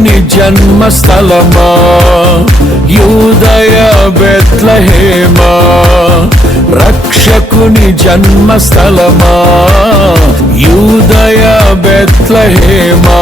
రక్షకుని జన్మస్థలమా యూదయ బెత్లెహేమా, రక్షకుని జన్మస్థలమా యూదయ బెత్లెహేమా.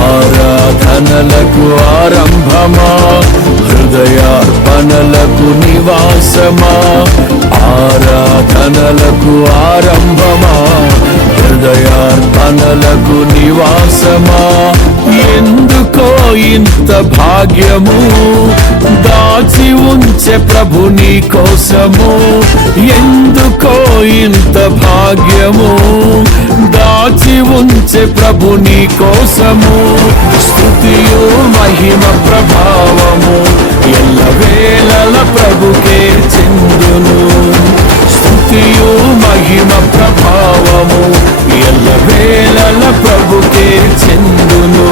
ఆరాధనలకు ఆరంభమా, హృదయార్పణలకు నివాసమా, ఆరాధనలకు ఆరంభమా, హృదయార్పణలకు నివాసమా. ఎందుకో ఇంత భాగ్యము దాచి ఉంచే ప్రభు నీ కోసము, ఎందుకో ఇంత భాగ్యము దాచి ఉంచే ప్రభు నీ కోసము. స్తుతియు మహిమ ప్రభావము ఎల్లవేళల ప్రభుకే చెందును, స్తుతియు మహిమ ప్రభావము ఎల్లవేళల ప్రభుకే చెందును.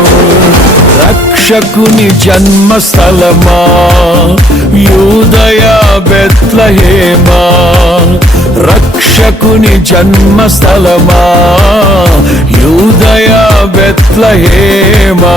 రక్షకుని జన్మస్థలమా యూదయ బెత్లెహేమా, రక్షకుని జన్మస్థలమా యూదయ బెత్లెహేమా.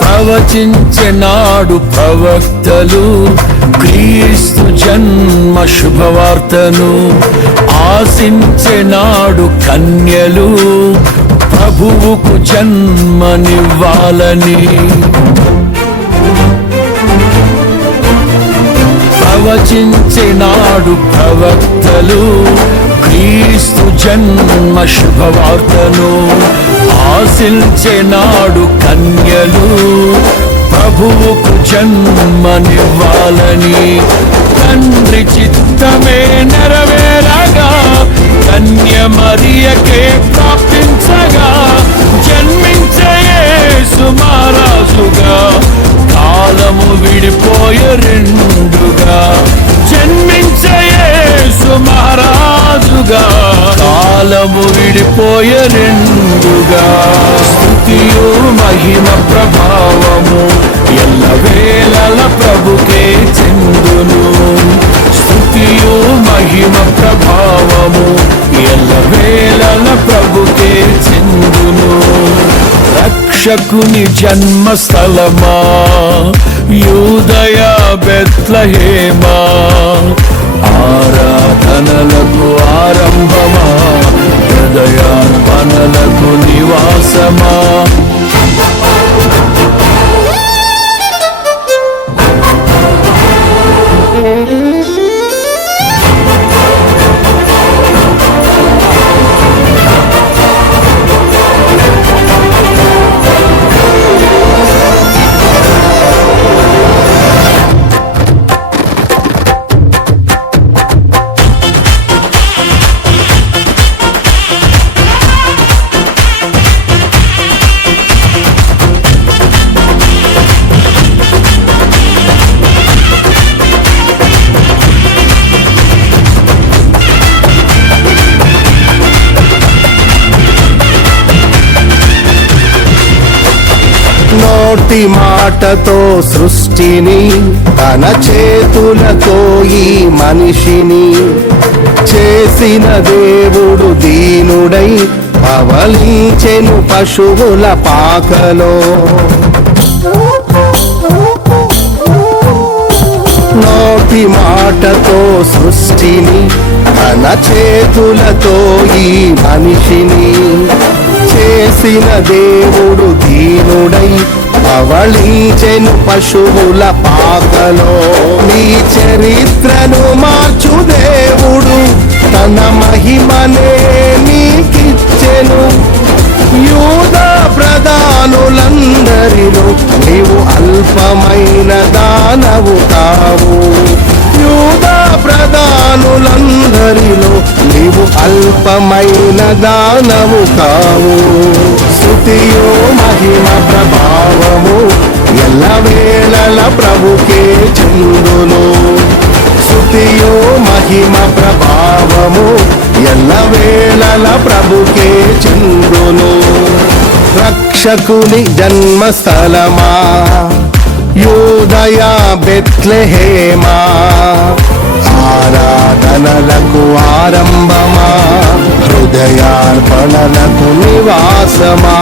ప్రవచించెనాడు ప్రవక్తలు క్రీస్తు జన్మ శుభవార్తను, ఆశించెనాడు కన్యలు ప్రభువుకు జన్మనివ్వాలని. ప్రవచించెనాడు ప్రవక్తలు క్రీస్తు జన్మ శుభవార్తను, ఆశించెనాడు కన్యలు ప్రభువుకు జన్మనివ్వాలని. తండ్రి చిత్తమే నెరవేరగా కన్య మరియకే ప్రాప్తించగా, జన్మించే యేసు మహారాజుగా కాలము విడిపోయే రెండుగా, జన్మించే యేసు మహారాజుగా కాలము విడిపోయే రెండుగా. స్తుతియు మహిమ ప్రభావము ఎల్లవేళల ప్రభుకే చెందును, స్తుతియు మహిమ ప్రభావము ఎల్లవేళల ప్రభుకే చెందును. రక్షకుని జన్మస్థలమా యూదయ బెత్లెహేమా, ఆరాధనలకు ఆరంభమా, హృదయార్పణలకు నివాసమా. నోటి మాటతో సృష్టిని, తన చేతులతో ఈ మనిషిని చేసిన దేవుడు దీనుడై పవలించెను పశువుల పాకలో. నోటి మాటతో సృష్టిని, తన చేతులతో ఈ మనిషిని చేసిన దేవుడు దీనుడై పవళించెను పశువుల పాకలో. నీ చరిత్రను మార్చు దేవుడు తన మహిమనే నీకిచ్చెను. యూదా ప్రధానులందరిలో నీవు అల్పమైన దానవు కావు, యూదా ప్రధానులందరిలో నీవు అల్పమైన దానవు కావు. స్తుతియు మహిమ ప్రభావము ఎల్లవేళల ప్రభుకే చెందును. స్తుతియు మహిమ ప్రభావము ఎల్లవేళల ప్రభుకే చెందును. రక్షకుని జన్మస్థలమా యూదయ బెత్లెహేమా, ఆరాధనలకు ఆరంభమా హృదయార్పణలకు నివాసమా.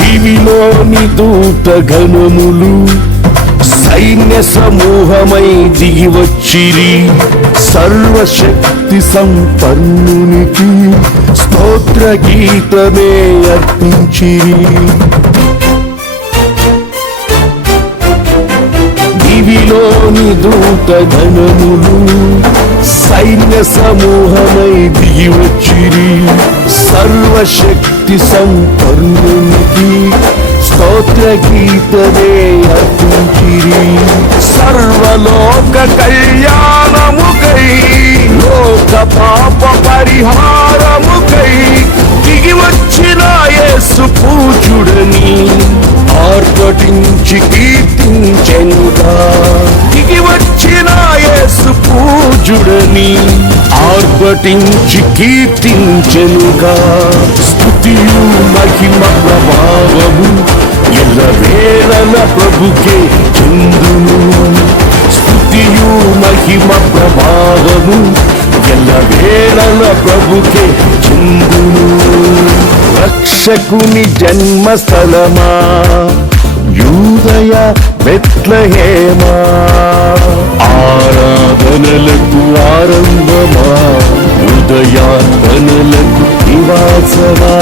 దివిలోని దూత గణములు సైన్య సమూహమై దిగి వచ్చిరి. సర్వశక్తి సంపన్నునికి స్తోత్ర గీతమే అర్పించిరి. దివిలోని దూత గణములు సైన్య సమూహమై దిగి వచ్చిరి. సర్వశక్తి సంపన్నునికి స్తోత్ర గీతమే అర్పించిరి. సర్వలోక కళ్యాణముకై లోక పాప పరిహారముకై దిగి వచ్చిన యేసు పూజుడని ఆర్భటించి కీర్తించెనుగా. దిగి వచ్చిన యేసు పూజుడని ఆర్భటించి కీర్తించెనుగా. స్తుతియు మహిమ ప్రభావము ఎల్లవేళల ప్రభుకే చెందును. స్తుతియు మహిమ ప్రభావము ఎల్లవేళల ప్రభుకే చెందును. రక్షకుని జన్మస్థలమా యూదయ బెత్లెహేమా, ఆరాధనలకు ఆరంభమా హృదయార్పణలకు నివాసమా.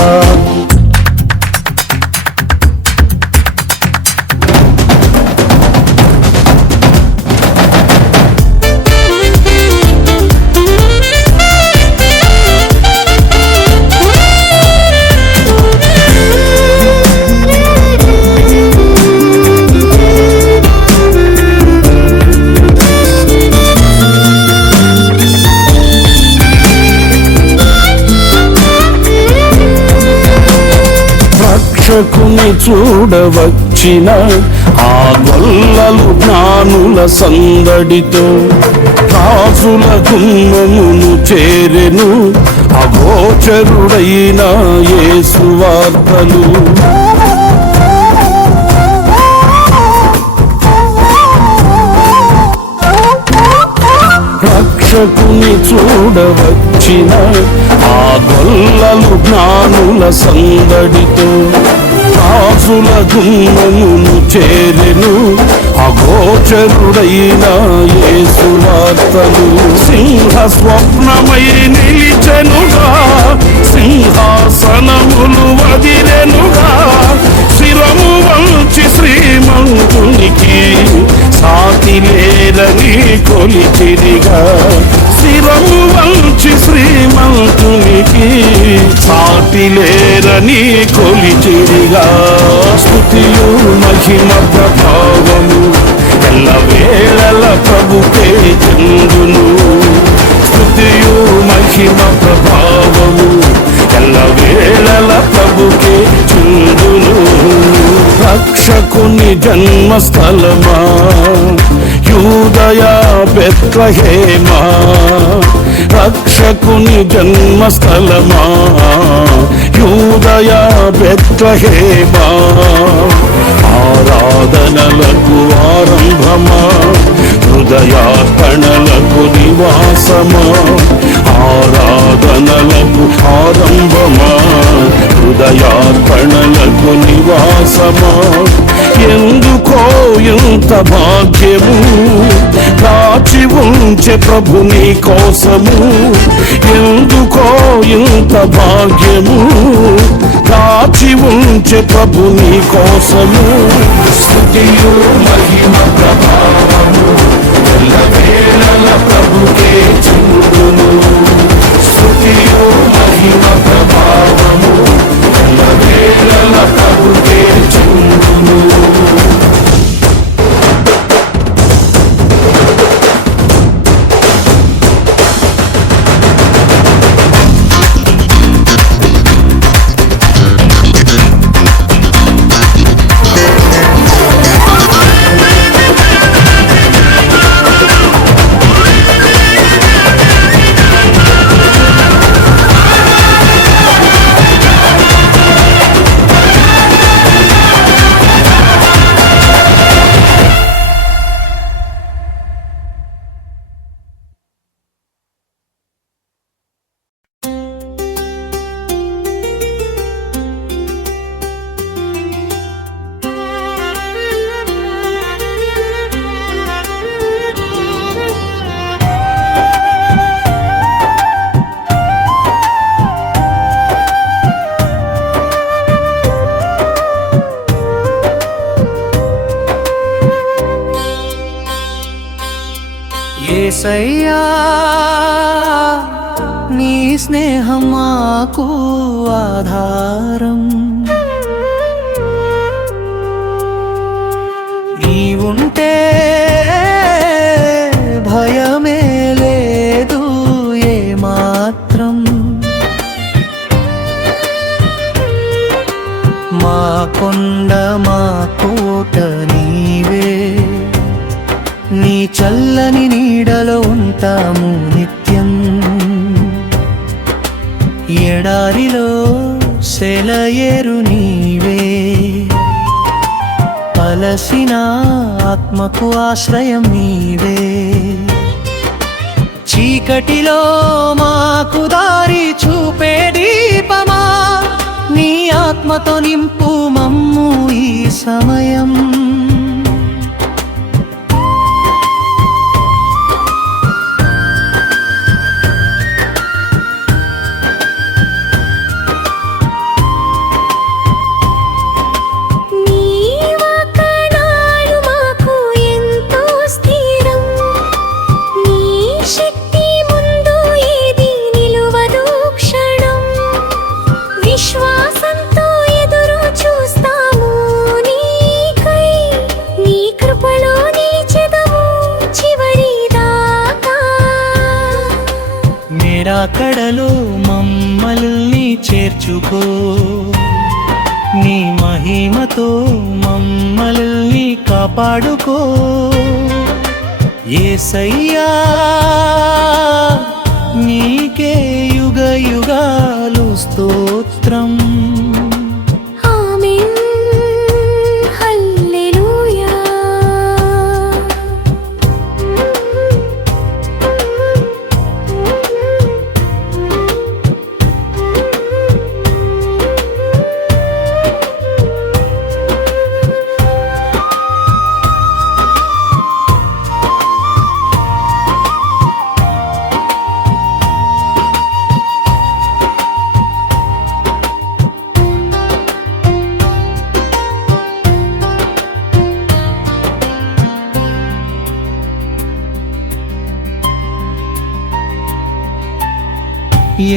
రక్షకుని చూడవచ్చిన ఆ గొల్లలు జ్ఞానుల సందడితో రాజుల గుమ్మమును చేరెను అగోచరుడైన యేసు వార్తలు. రక్షకుని చూడవచ్చిన ఆ గొల్లలు జ్ఞానుల సందడితో రాజుల గుమ్మమును చేరెను అగోచరుడైన యేసు వార్తలు. సింహ స్వప్నమై నిలిచెనుగా, సింహాసనములు వదిలెనుగా. శిరము వంచి శ్రీమంతునికి సాటి లేరని కొలిచిరిగా. శిరము వంచి శ్రీమంతునికి సాటి లేరని కొలిచిరిగా. స్తుతియు మహిమ ప్రభావము ఎల్లవేళల ప్రభుకే చెందును. స్తుతియు మహిమ ప్రభావము ఎల్లవేళల ప్రభుకే చెందును. రక్షకుని జన్మస్థలమా యూదయ బెత్లెహేమా, రక్షకుని జన్మస్థలమా యూదయ బెత్లెహేమా, ఆరాధనలకు ఆరంభమా హృదయార్పణలకు నివాసమా, ప్రార్థనలకు ఆరంభమా, హృదయార్పణలకు నివాసమా. ఎందుకో ఇంత భాగ్యము కాచి ఉంచే ప్రభు నీ కోసము. ఎందుకో ఇంత భాగ్యము కాచి ఉంచే ప్రభు నీ కోసము. స్తుతియు మహిమ ప్రభావము ఎల్లవేళల ప్రభుకే చెందును. స్తుతియు మహిమ ప్రభావము ఎల్లవేళల ప్రభుకే చెందును. యేసయ్యా నీ స్నేహం మాకు ఆధారం. నీవుంటే భయమే లేదు ఏమాత్రం. మా కొండ మా కోట నీవే, నీ చల్లని నీడలో ఉంటాము నిత్యం. ఎడారిలో సెలయేరు నీవే, అలసిన ఆత్మకు ఆశ్రయం నీవే. చీకటిలో మాకు దారి చూపే దీపమా, నీ ఆత్మతో నింపు మమ్ము ఈ సమయం. కడలో మమ్మల్ని చేర్చుకో, నీ మహిమతో మమ్మల్ని కాపాడుకో. యేసయ్యా నీకే యుగ యుగాలు స్తోత్రం.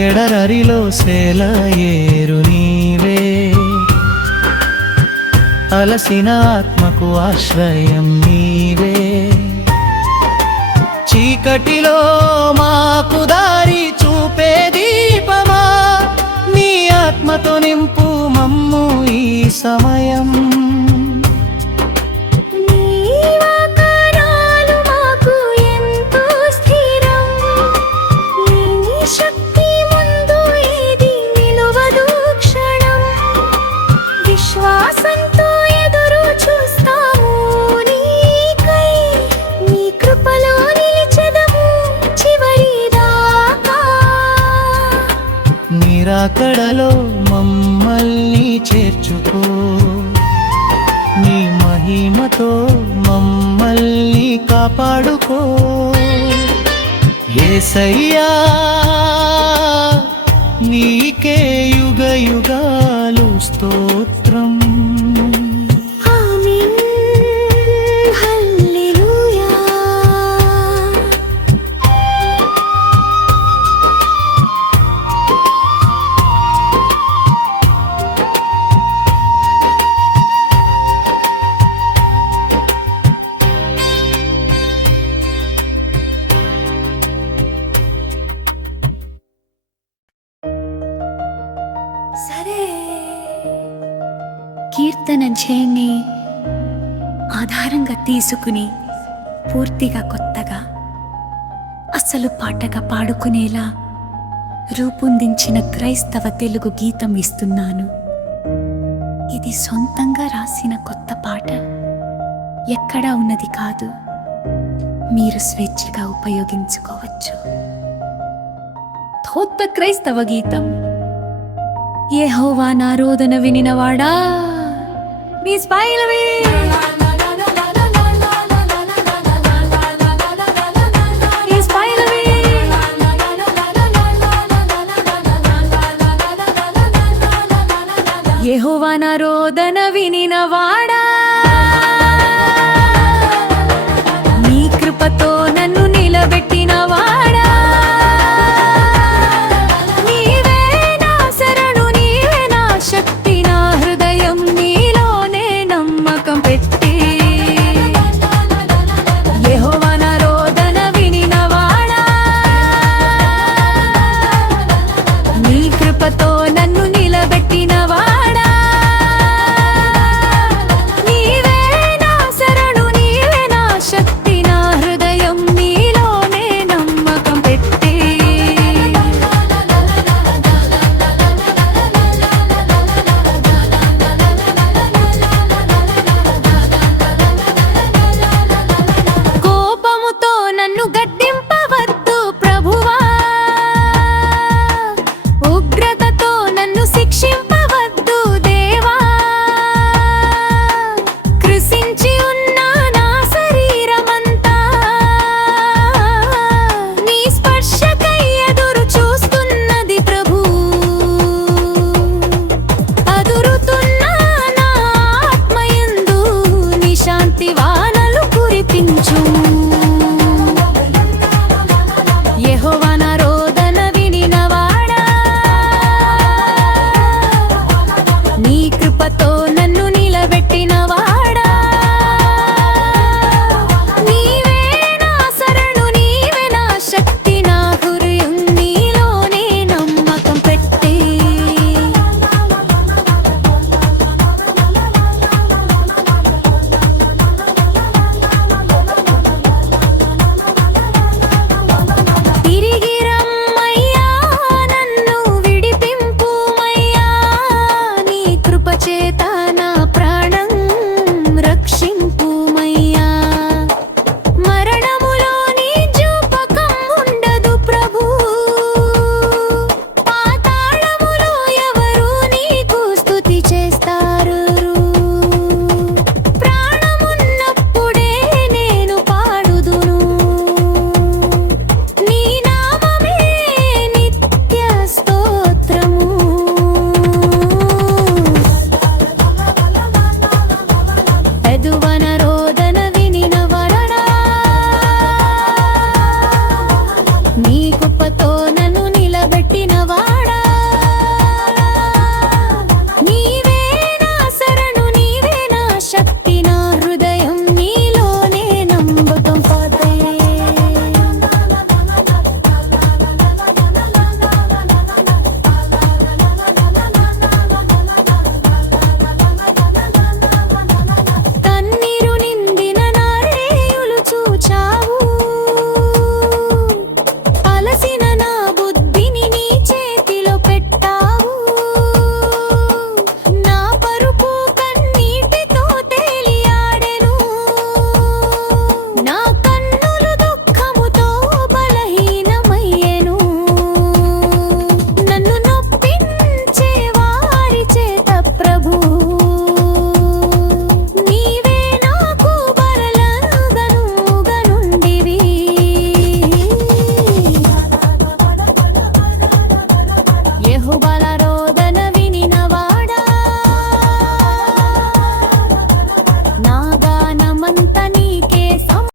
ఎడరరిలో సెలయేరు నీవే, అలసిన ఆత్మకు ఆశ్రయం నీవే. చీకటిలో మాకు దారి చూపే దీపమా, నీ ఆత్మతో నింపు మమ్ము ఈ సమయం. రాకడలో మమ్మల్ని చేర్చుకో నీ మహిమతో మమ్మల్ని కాపాడుకో యేసయ్యా నీకే యుగ యుగాలు స్తోత్రం ఆమేన్ హల్లెలూయా సరే కీర్తన చేయని ఆధారంగా తీసుకుని పూర్తిగా కొత్తగా అసలు పాటగా పాడుకునేలా రూపొందించిన క్రైస్తవ తెలుగు గీతం ఇస్తున్నాను. ఇది సొంతంగా రాసిన కొత్త పాట, ఎక్కడా ఉన్నది కాదు. మీరు స్వేచ్ఛగా ఉపయోగించుకోవచ్చు. కొత్త క్రైస్తవ గీతం. యెహోవా నా రోదన వినినవాడా, నీ స్మైల్